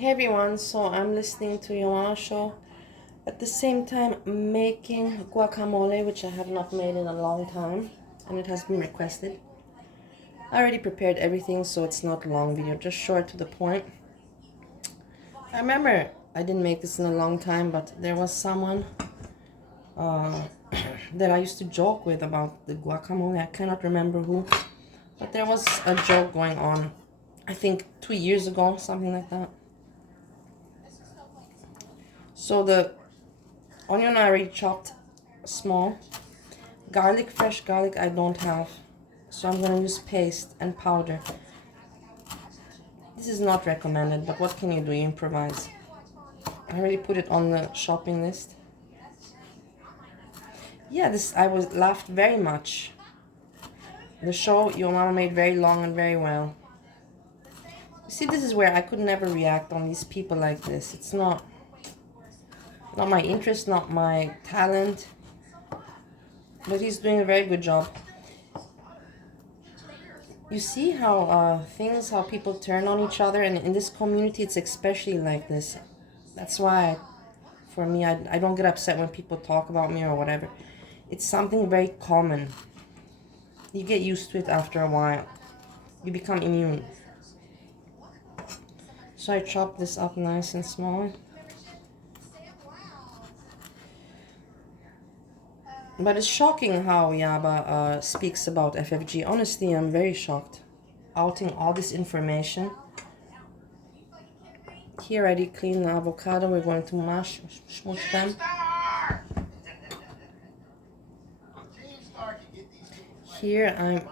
Hey everyone, so I'm listening to Yaba show at the same time making guacamole, which I have not made in a long time, and it has been requested. I already prepared everything, so it's not a long video, just short to the point. I remember I didn't make this in a long time, but there was someone that I used to joke with about the guacamole. I cannot remember who, but there was a joke going on, I think 2 years ago, something like that. So the onion I already chopped small. Garlic, fresh garlic I don't have. So I'm going to use paste and powder. This is not recommended, but what can you do? You improvise. I already put it on the shopping list. Yeah, this I was laughed very much. The show your mama made very long and very well. You see, this is where I could never react on these people like this. It's not my interest, not my talent. But he's doing a very good job. You see how how people turn on each other, and in this community it's especially like this. That's why, for me, I don't get upset when people talk about me or whatever. It's something very common. You get used to it after a while. You become immune. So I chop this up nice and small. But it's shocking how Yaba speaks about FFG. Honestly, I'm very shocked. Outing all this information. Here I did clean the avocado. We're going to smush them. Here I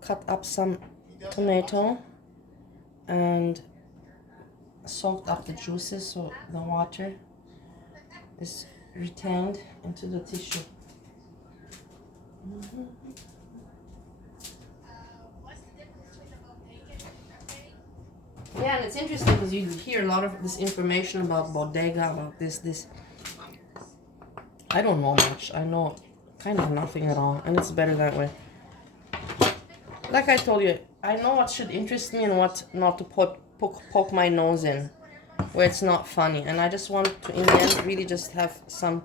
cut up some tomato and soaked up the juices so the water is retained into the tissue. Yeah, and it's interesting because you hear a lot of this information about bodega, about this. I don't know much. I know kind of nothing at all, and it's better that way. Like I told you, I know what should interest me and what not to poke my nose in, where it's not funny. And I just want to, in the end, really just have some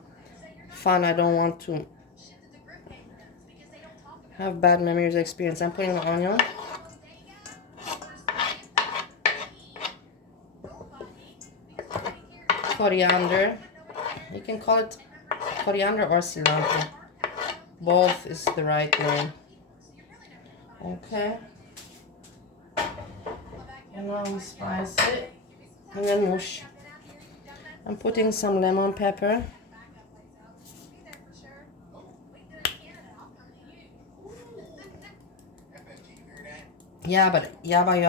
fun. I don't want to have bad memories or experience. I'm putting the onion. Coriander. You can call it coriander or cilantro. Both is the right name. Okay. And now we spice it. And then mush. I'm putting some lemon pepper. Yeah, but Yaba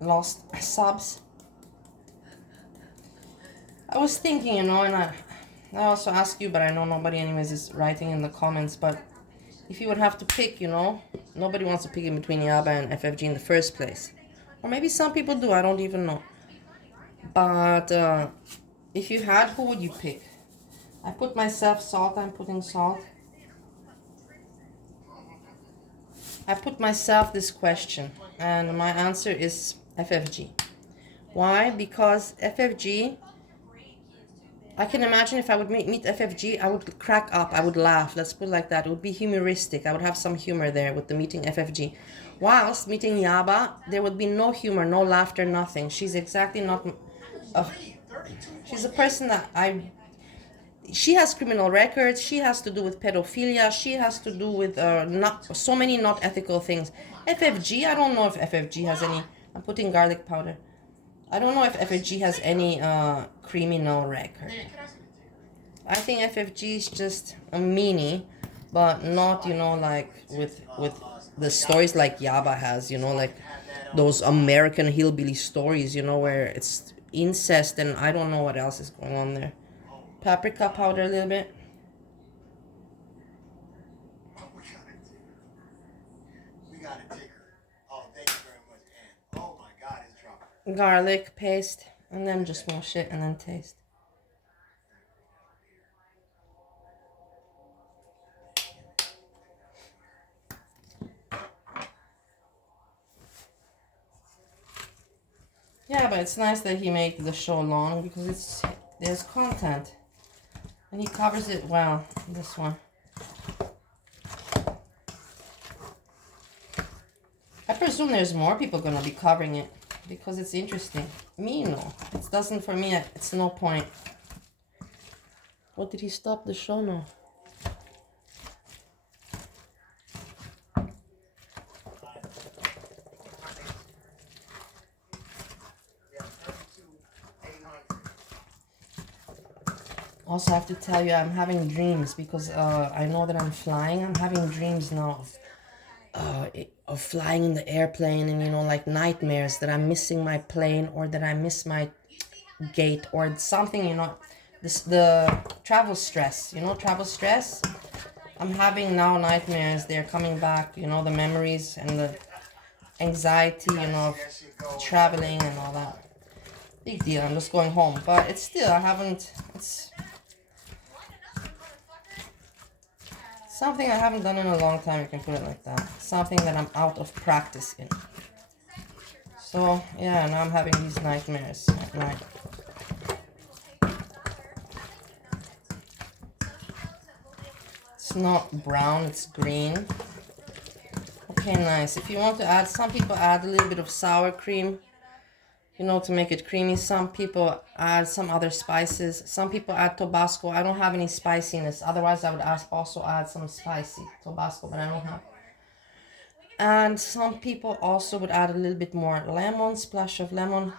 lost subs. I was thinking, and I also ask you, but I know nobody anyways is writing in the comments, but if you would have to pick, nobody wants to pick in between Yaba and FFG in the first place. Or maybe some people do, I don't even know. But if you had, who would you pick? I put myself salt, I'm putting salt. I put myself this question, and my answer is FFG. Why? Because FFG, I can imagine if I would meet FFG, I would crack up, I would laugh, let's put it like that. It would be humoristic, I would have some humor there with the meeting FFG. Whilst meeting Yaba, there would be no humor, no laughter, nothing. She's exactly not... she's a person that she has criminal records, she has to do with pedophilia, she has to do with not so many not ethical things. FFG, I don't know if FFG has any... I'm putting garlic powder. I don't know if FFG has any criminal record. I think FFG is just a meanie, but not, like with the stories like Yaba has, like those American hillbilly stories, where it's incest and I don't know what else is going on there. Paprika powder a little bit. Garlic paste, and then just wash it and then taste. Yeah, but it's nice that he made the show long because there's content. And he covers it well, this one. I presume there's more people gonna be covering it because it's interesting. Me, no. It doesn't, for me, it's no point. What, did he stop the show now? Also, I have to tell you, I'm having dreams because I know that I'm flying. I'm having dreams now of flying in the airplane, and like nightmares that I'm missing my plane or that I miss my gate or something. The travel stress. Travel stress. I'm having now nightmares. They're coming back. The memories and the anxiety. Of traveling and all that. Big deal. I'm just going home, but it's still I haven't. It's something I haven't done in a long time, you can put it like that. Something that I'm out of practice in. So, yeah, now I'm having these nightmares at night. It's not brown, it's green. Okay, nice. If you want to add, some people add a little bit of sour cream, to make it creamy. Some people add some other spices. Some people add Tabasco. I don't have any spiciness. Otherwise, I would also add some spicy Tabasco, but I don't have. And some people also would add a little bit more lemon, splash of lemon,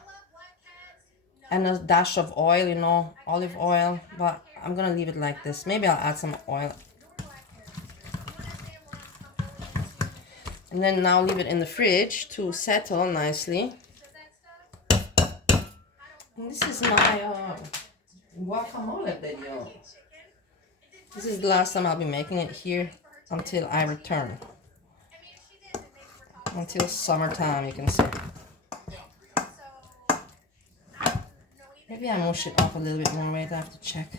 and a dash of oil, olive oil. But I'm gonna leave it like this. Maybe I'll add some oil. And then now leave it in the fridge to settle nicely. And this is my guacamole video. This is the last time I'll be making it here until I return. Until summertime, you can say. Maybe I mush it up a little bit more. Wait, I have to check.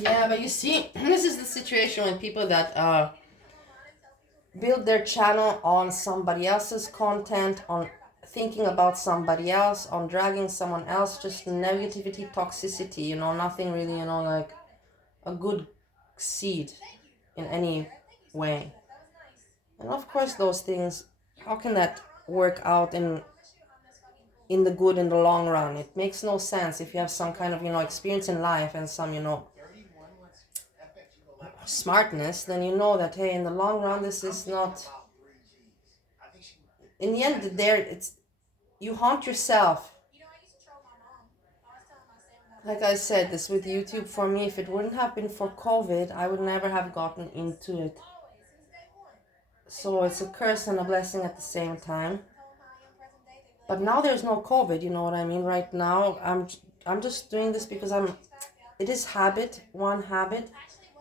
Yeah, but you see, this is the situation with people that build their channel on somebody else's content, on thinking about somebody else, on dragging someone else, just negativity, toxicity, nothing really, like a good seed in any way. And of course those things, how can that work out in the good in the long run? It makes no sense. If you have some kind of experience in life and some smartness, then that, hey, in the long run this is not, in the end it's you haunt yourself. Like I said, this with YouTube, for me, if it wouldn't have been for COVID, I would never have gotten into it. So it's a curse and a blessing at the same time. But now there's no COVID, you know what I mean? Right now, I'm just doing this because it is one habit.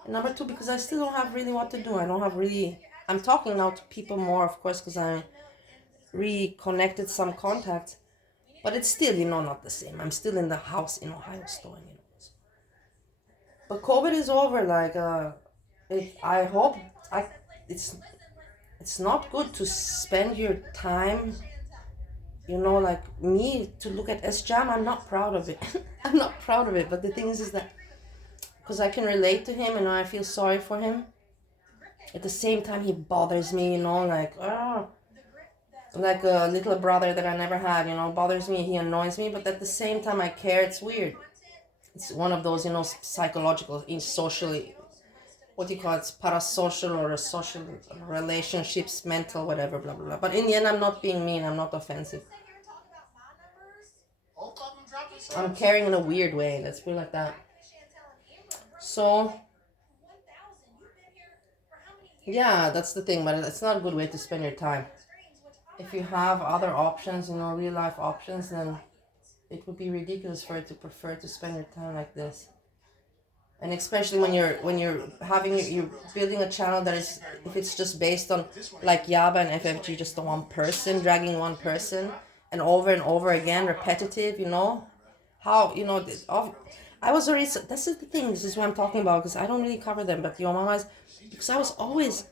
And number two, because I still don't have really what to do. I'm talking now to people more, of course, because I reconnected some contacts. But it's still, not the same. I'm still in the house in Ohio store, But COVID is over. Like, I hope it's not good to spend your time, like me, to look at S-Jam. I'm not proud of it. I'm not proud of it. But the thing is that because I can relate to him and I feel sorry for him. At the same time, he bothers me, like a little brother that I never had, bothers me. He annoys me, but at the same time, I care. It's weird. It's one of those, psychological, socially, what do you call it? It's parasocial or social relationships, mental, whatever, blah, blah, blah. But in the end, I'm not being mean. I'm not offensive. I'm caring in a weird way. Let's put it like that. So, yeah, that's the thing. But it's not a good way to spend your time. If you have other options, real life options, then it would be ridiculous for you to prefer to spend your time like this. And especially when you're building a channel that is, if it's just based on like Yaba and FFG, just the one person, dragging one person and over again, repetitive, how, I I was already, that's the thing, this is what I'm talking about, because I don't really cover them, but your mama's, because I was always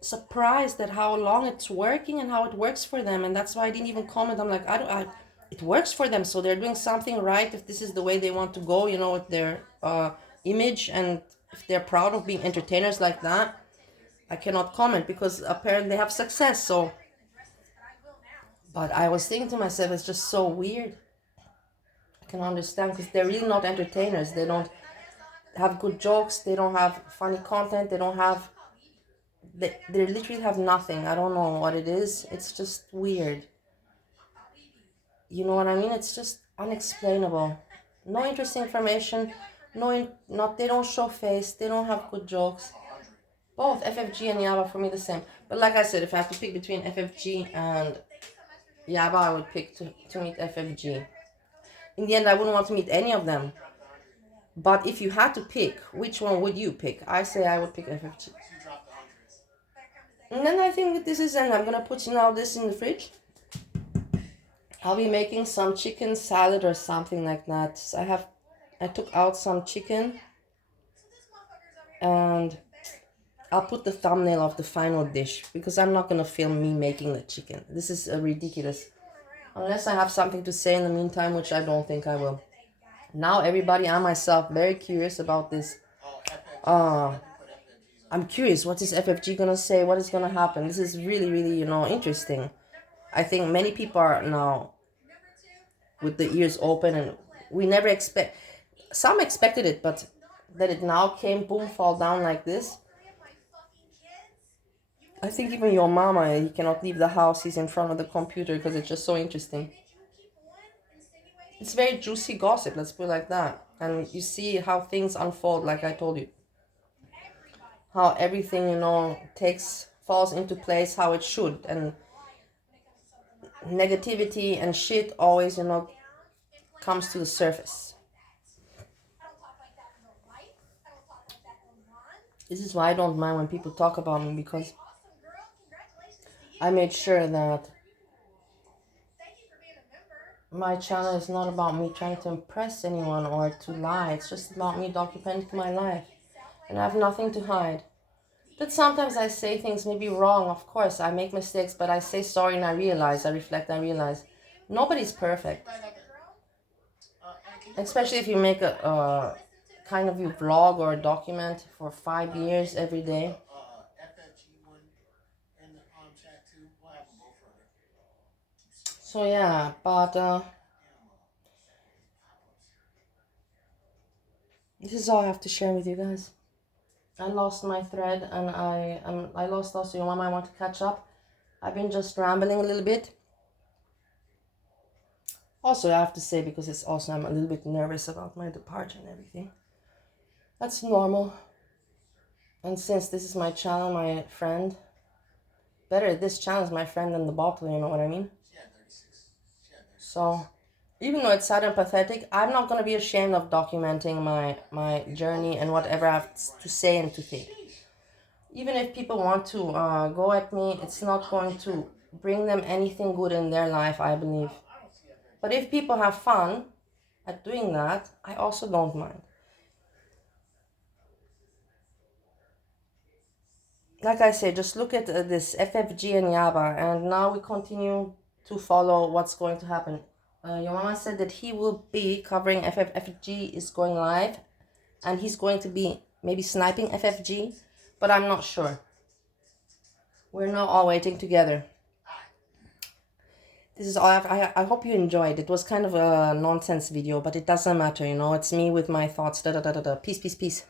surprised at how long it's working and how it works for them, and that's why I didn't even comment. I'm like, it works for them, so they're doing something right if this is the way they want to go, you know, with their image, and if they're proud of being entertainers like that. I cannot comment because apparently they have success. So, but I was thinking to myself, it's just so weird. I can understand because they're really not entertainers. They don't have good jokes. They don't have funny content. They don't have. They literally have nothing. I don't know what it is. It's just weird. You know what I mean? It's just unexplainable. No interesting information. Not. They don't show face. They don't have good jokes. Both FFG and Yaba for me the same. But like I said, if I have to pick between FFG and Yaba, I would pick to meet FFG. In the end, I wouldn't want to meet any of them. But if you had to pick, which one would you pick? I say I would pick FFG. And then I think that this is it. I'm going to put now this in the fridge. I'll be making some chicken salad or something like that. So I took out some chicken. And I'll put the thumbnail of the final dish. Because I'm not going to film me making the chicken. This is ridiculous. Unless I have something to say in the meantime, which I don't think I will. Now everybody and myself very curious about this. I'm curious, what is FFG gonna say? What is gonna happen? This is really, really, interesting. I think many people are now with the ears open, and we never expect. Some expected it, but that it now came, boom, fall down like this. I think even your mama, he cannot leave the house. He's in front of the computer because it's just so interesting. It's very juicy gossip, let's put it like that. And you see how things unfold, like I told you. How everything, falls into place how it should. And negativity and shit always, comes to the surface. This is why I don't mind when people talk about me, because I made sure that my channel is not about me trying to impress anyone or to lie. It's just about me documenting my life. And I have nothing to hide. But sometimes I say things maybe wrong, of course. I make mistakes, but I say sorry and I reflect, I realize. Nobody's perfect. Especially if you make a kind of you vlog or a document for 5 years every day. So yeah, but this is all I have to share with you guys. I lost my thread, and I lost also your mama. I want to catch up. I've been just rambling a little bit. Also, I have to say, because it's also I'm a little bit nervous about my departure and everything. That's normal. And since this is my channel, my friend, better this channel is my friend than the bottle, you know what I mean? So, even though it's sad and pathetic, I'm not going to be ashamed of documenting my journey and whatever I have to say and to think. Even if people want to go at me, it's not going to bring them anything good in their life, I believe. But if people have fun at doing that, I also don't mind. Like I say, just look at this FFG and Yaba, and now we continue to follow what's going to happen. Your mama said that he will be covering FFG is going live, and he's going to be maybe sniping FFG, but I'm not sure. We're now all waiting together. This is all I hope you enjoyed. It was kind of a nonsense video, but it doesn't matter, it's me with my thoughts. Peace, peace, peace.